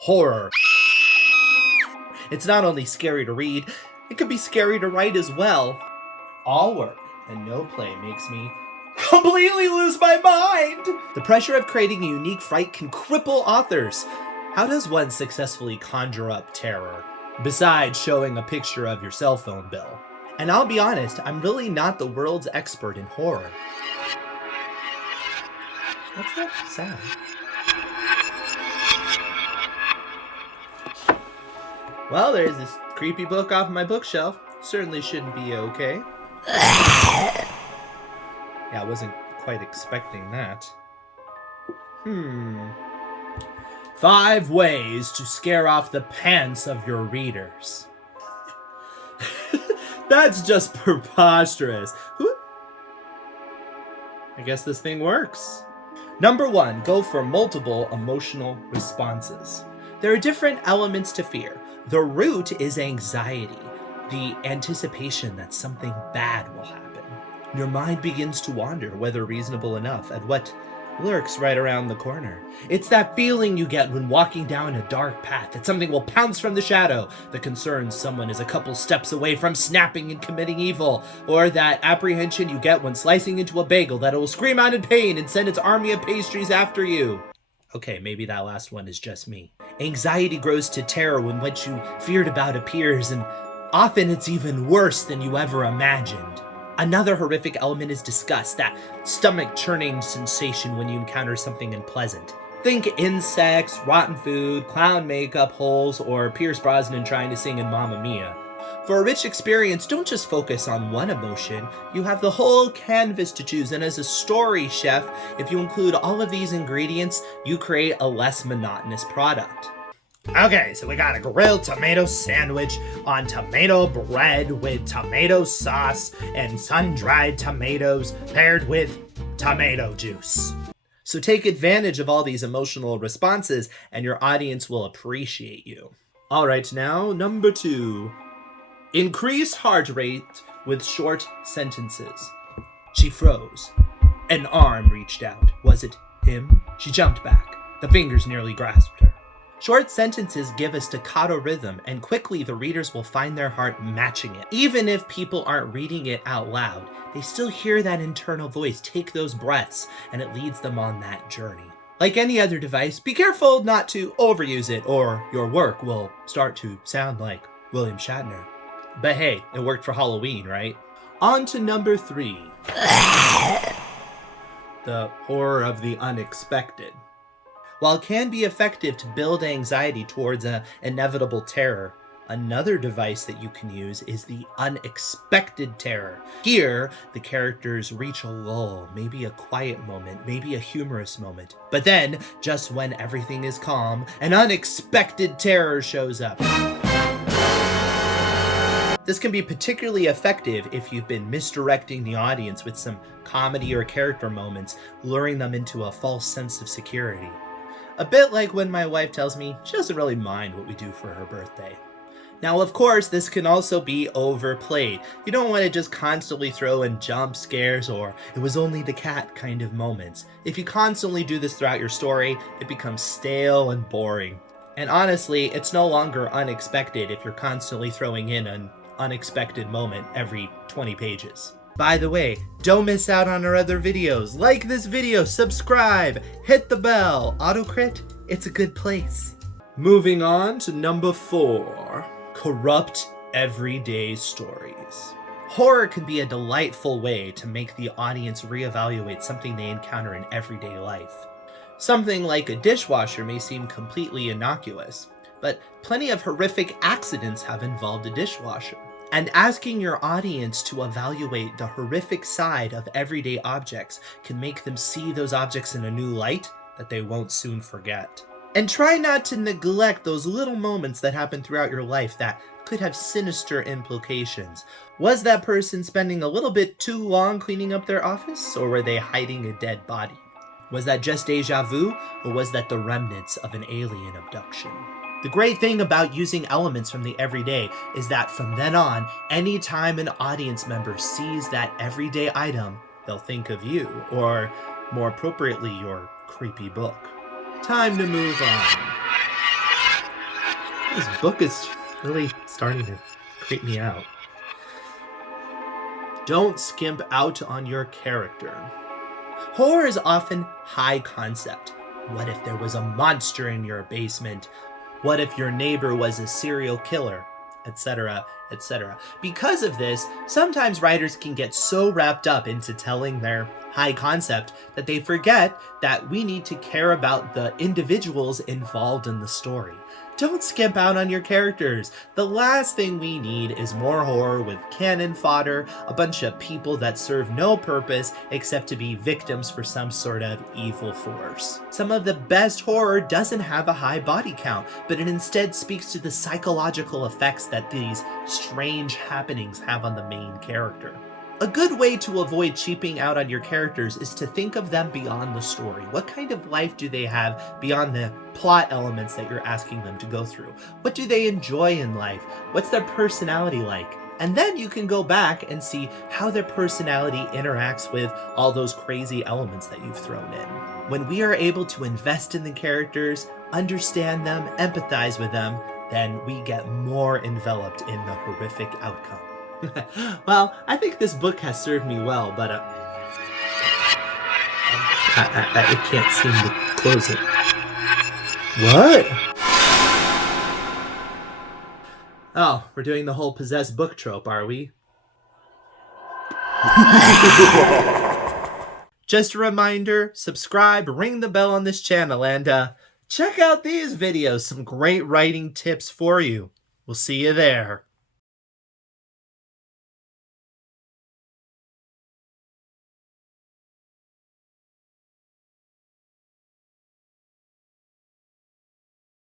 horror. It's not only scary to read, it can be scary to write as well. All work and no play makes me completely lose my mind. The pressure of creating a unique fright can cripple authors. How does one successfully conjure up terror, besides showing a picture of your cell phone bill? And I'll be honest, I'm really not the world's expert in horror. What's that sound? Well, there's this creepy book off my bookshelf. Certainly shouldn't be okay. Yeah, I wasn't quite expecting that. 5 ways to scare off the pants of your readers. That's just preposterous. I guess this thing works. Number 1, go for multiple emotional responses. There are different elements to fear. The root is anxiety, the anticipation that something bad will happen. Your mind begins to wander, whether reasonable enough, at what lurks right around the corner. It's that feeling you get when walking down a dark path, that something will pounce from the shadow that concerns someone is a couple steps away from snapping and committing evil, or that apprehension you get when slicing into a bagel that it will scream out in pain and send its army of pastries after you. Okay, maybe that last one is just me. Anxiety grows to terror when what you feared about appears, and often it's even worse than you ever imagined. Another horrific element is disgust, that stomach-churning sensation when you encounter something unpleasant. Think insects, rotten food, clown makeup holes, or Pierce Brosnan trying to sing in Mamma Mia. For a rich experience, don't just focus on one emotion. You have the whole canvas to choose, and as a story chef, if you include all of these ingredients, you create a less monotonous product. Okay, so we got a grilled tomato sandwich on tomato bread with tomato sauce and sun-dried tomatoes paired with tomato juice. So take advantage of all these emotional responses and your audience will appreciate you. All right, now, number 2. Increase heart rate with short sentences. She froze. An arm reached out. Was it him? She jumped back. The fingers nearly grasped her. Short sentences give a staccato rhythm, and quickly the readers will find their heart matching it. Even if people aren't reading it out loud, they still hear that internal voice take those breaths, and it leads them on that journey. Like any other device, be careful not to overuse it, or your work will start to sound like William Shatner. But hey, it worked for Halloween, right? On to number 3. The horror of the unexpected. While it can be effective to build anxiety towards an inevitable terror, another device that you can use is the unexpected terror. Here, the characters reach a lull, maybe a quiet moment, maybe a humorous moment. But then, just when everything is calm, an unexpected terror shows up. This can be particularly effective if you've been misdirecting the audience with some comedy or character moments, luring them into a false sense of security. A bit like when my wife tells me she doesn't really mind what we do for her birthday. Now, of course, this can also be overplayed. You don't want to just constantly throw in jump scares or it was only the cat kind of moments. If you constantly do this throughout your story, it becomes stale and boring. And honestly, it's no longer unexpected if you're constantly throwing in an unexpected moment every 20 pages. By the way, don't miss out on our other videos. Like this video, subscribe, hit the bell. Autocrit, it's a good place. Moving on to number 4. Corrupt everyday stories. Horror can be a delightful way to make the audience reevaluate something they encounter in everyday life. Something like a dishwasher may seem completely innocuous, but plenty of horrific accidents have involved a dishwasher. And asking your audience to evaluate the horrific side of everyday objects can make them see those objects in a new light that they won't soon forget. And try not to neglect those little moments that happen throughout your life that could have sinister implications. Was that person spending a little bit too long cleaning up their office, or were they hiding a dead body? Was that just deja vu, or was that the remnants of an alien abduction? The great thing about using elements from the everyday is that from then on, anytime an audience member sees that everyday item, they'll think of you, or more appropriately, your creepy book. Time to move on. this book is really starting to creep me out. Don't skimp out on your character. Horror is often high concept. What if there was a monster in your basement? What if your neighbor was a serial killer? Etc., etc. Because of this, sometimes writers can get so wrapped up into telling their high concept that they forget that we need to care about the individuals involved in the story. Don't skimp out on your characters. The last thing we need is more horror with cannon fodder, a bunch of people that serve no purpose except to be victims for some sort of evil force. Some of the best horror doesn't have a high body count, but it instead speaks to the psychological effects that these strange happenings have on the main character. A good way to avoid cheaping out on your characters is to think of them beyond the story. What kind of life do they have beyond the plot elements that you're asking them to go through? What do they enjoy in life? What's their personality like? And then you can go back and see how their personality interacts with all those crazy elements that you've thrown in. When we are able to invest in the characters, understand them, empathize with them, then we get more enveloped in the horrific outcome. Well, I think this book has served me well, but I can't seem to close it. What? Oh, we're doing the whole possessed book trope, are we? Just a reminder, subscribe, ring the bell on this channel, and check out these videos. Some great writing tips for you. We'll see you there.